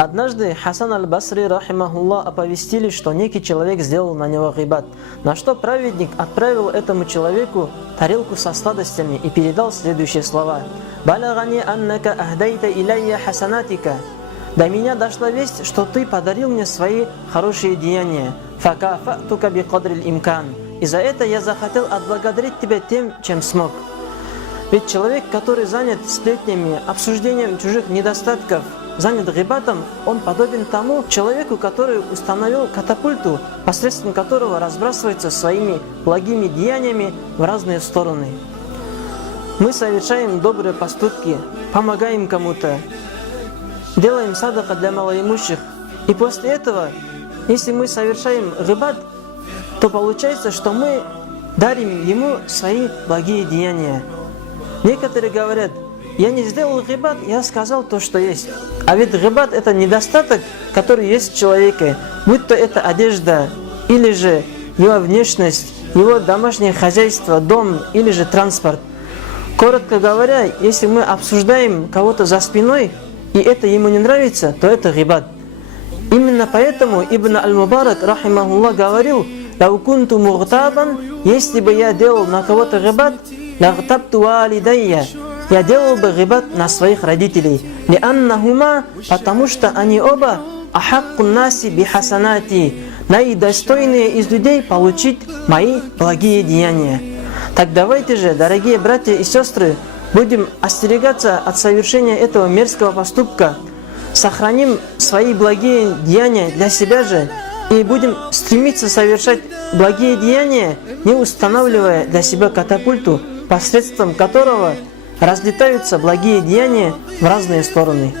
Однажды Хасан аль-Басри, рахимахуллах, оповестили, что некий человек сделал на него гибат, на что праведник отправил этому человеку тарелку со сладостями и передал следующие слова: «Балагани аннака ахдайта иляйя хасанатика». До меня дошла весть, что ты подарил мне свои хорошие деяния. «Факафатука бикадрил имкан». И за это я захотел отблагодарить тебя тем, чем смог. Ведь человек, который занят сплетнями, обсуждением чужих недостатков, занят гибатом, он подобен тому человеку, который установил катапульту, посредством которого разбрасывается своими благими деяниями в разные стороны. Мы совершаем добрые поступки, помогаем кому-то, делаем садака для малоимущих. И после этого, если мы совершаем гибат, то получается, что мы дарим ему свои благие деяния. Некоторые говорят: я не сделал гибат, я сказал то, что есть. А ведь гибат — это недостаток, который есть в человеке, будь то это одежда, или же его внешность, его домашнее хозяйство, дом, или же транспорт. Коротко говоря, если мы обсуждаем кого-то за спиной, и это ему не нравится, то это гибат. Именно поэтому Ибн аль-Мубарак, рахимахуллах, говорил: «Лау кунту мугтабан», если бы я делал на кого-то гибат, «лагтабту валидайя», я делал бы гибат на своих родителей. «Лианнахума», потому что они оба ахаккун наси бихасанати, наидостойные из людей получить мои благие деяния. Так давайте же, дорогие братья и сестры, будем остерегаться от совершения этого мерзкого поступка, сохраним свои благие деяния для себя же и будем стремиться совершать благие деяния, не устанавливая для себя катапульту, посредством которого разлетаются благие деяния в разные стороны.